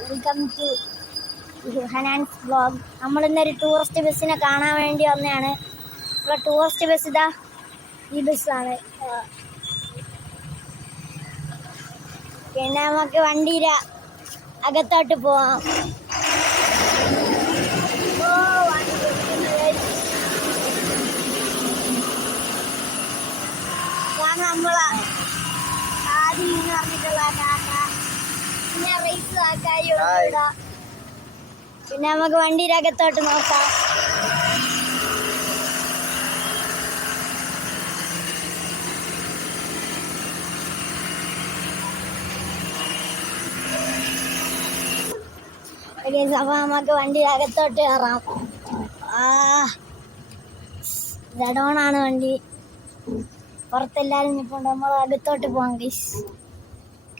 Welcome to Hanan's vlog. നമ്മളിന്നൊരു tourist ബസ്സിനെ കാണാൻ വേണ്ടി വന്നതാണ്. ഇപ്പോൾ ടൂറിസ്റ്റ് ബസ് ഇതാ ഈ ബസ്സാണ്. പിന്നെ നമുക്ക് വണ്ടിയുടെ അകത്തോട്ട് പോവാം. ഇതാണ് നമ്മളെ ആദ്യം എന്ന് പറഞ്ഞിട്ടുള്ള കാക്ക. പിന്നെ റേസ് ആക്കായും പിന്നെ നമുക്ക് വണ്ടിയുടെ അകത്തോട്ട് നോക്കാം. അപ്പൊ നമുക്ക് വണ്ടിയുടെ അകത്തോട്ട് കയറാം. ജഡോണാണ് വണ്ടി. പുറത്തെല്ലാരും നിൽപ്പുണ്ട്. നമ്മൾ അകത്തോട്ട് പോവാം ഗൈസ്.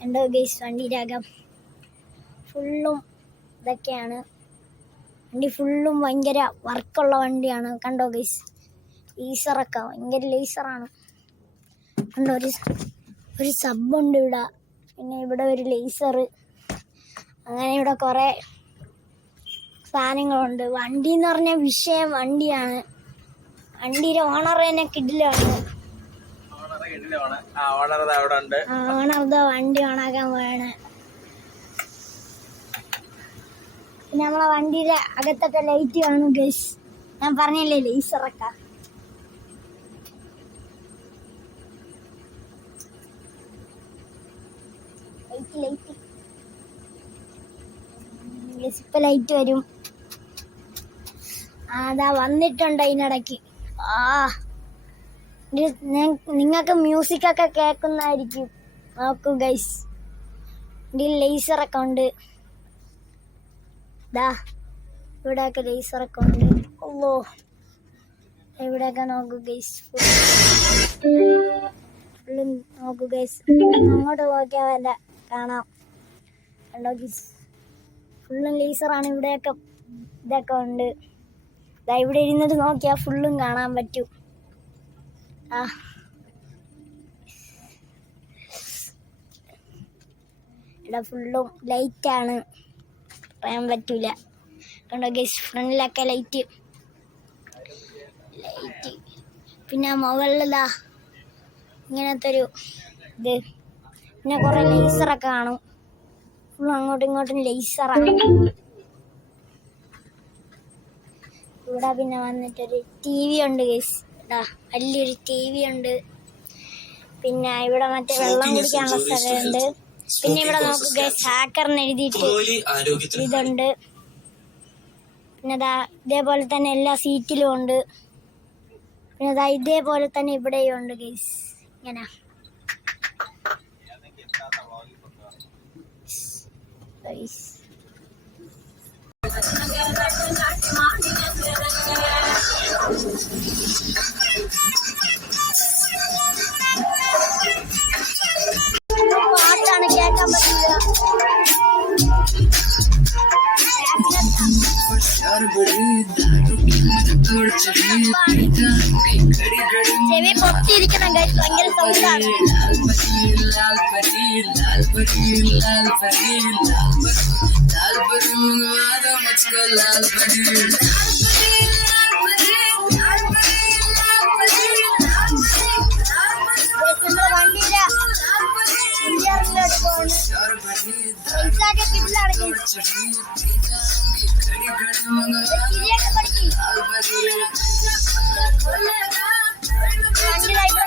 കണ്ടോ ഗൈസ്, വണ്ടിയുടെ അകം ഫുള്ളും ഇതൊക്കെയാണ്. വണ്ടി ഫുള്ളും ഭയങ്കര വർക്കുള്ള വണ്ടിയാണ്. കണ്ടോ ഗൈസ്, ലേസറൊക്കെ ഭയങ്കര ലേസറാണ്. കണ്ടോ, ഒരു സബ്ബുണ്ട് ഇവിടെ. പിന്നെ ഇവിടെ ഒരു ലേസർ. അങ്ങനെ ഇവിടെ കുറേ സാധനങ്ങളുണ്ട്. വണ്ടി എന്ന് പറഞ്ഞാൽ വിഷയം വണ്ടിയാണ്. വണ്ടിയുടെ ഓണർ തന്നെ കിഡിലാണ്. ഓണർ വണ്ടി ഓണാക്കാൻ പോവാണ്. പിന്നെ നമ്മളെ വണ്ടിയുടെ അകത്തൊക്കെ ലൈറ്റ് കാണും ഗൈസ്. ഞാൻ പറഞ്ഞില്ലേ ലേസറൊക്കെ. ലൈറ്റ് ഇപ്പൊ ലൈറ്റ് വരും. അതാ വന്നിട്ടുണ്ട് അതിനിടയ്ക്ക്. നിങ്ങൾക്ക് മ്യൂസിക്കൊക്കെ കേൾക്കുന്നതായിരിക്കും. നോക്കൂ ഗൈസ്, ഇതിൽ ലേസറൊക്കെ ഉണ്ട്. ദാ ഇവിടെയൊക്കെ ലേസറൊക്കെ ഉണ്ട്. ഓ, ഇവിടെയൊക്കെ നോക്കൂ ഗൈസ്, ഫുള്ളും നോക്കൂ ഗൈസ്. അങ്ങോട്ട് നോക്കിയാൽ വേണ്ട കാണാം. കണ്ടോ ഗൈസ്, ഫുള്ളും ലേസറാണ്. ഇവിടെയൊക്കെ ഇതൊക്കെ ഉണ്ട്. ഇതാ ഇവിടെ ഇരുന്നിട്ട് നോക്കിയാൽ ഫുള്ളും കാണാൻ പറ്റും. ഇവിടെ ഫുള്ളും ലൈറ്റാണ്, പറയാൻ പറ്റൂല. കണ്ടോ ഗൈസ്, ഫ്രണ്ടിലൊക്കെ ലൈറ്റ്. പിന്നെ മുകളിലിതാ ഇങ്ങനത്തെ ഒരു ഇത്. പിന്നെ കുറെ ലേസറൊക്കെ കാണും. ഫുള്ളും അങ്ങോട്ടും ഇങ്ങോട്ടും ലേസറാണ്. ഇവിടെ പിന്നെ വന്നിട്ടൊരു TV ഉണ്ട് ഗൈസ്. ഇതാ വലിയൊരു TV ഉണ്ട്. പിന്നെ ഇവിടെ മറ്റേ വെള്ളം കുടിക്കാനുള്ള സ്ഥലമുണ്ട്. പിന്നെ ഇവിടെ നോക്കൂ ഗൈസ്, ഹാക്കറിന് എഴുതിയിട്ട് ഇതുണ്ട്. പിന്നെ ഇതാ ഇതേപോലെ തന്നെ എല്ലാ സീറ്റിലും ഉണ്ട്. പിന്നെ ഇതാ ഇതേപോലെ തന്നെ ഇവിടെയും ഉണ്ട് ഗൈസ്. ഇങ്ങനെ പാട്ടാണ് കേൾക്കാൻ പറ്റില്ല. ചെവി പൊത്തിയിരിക്കണം ഗൈസ്, ഭയങ്കര സൗണ്ടാണ്. വണ്ടിയിലായിട്ട്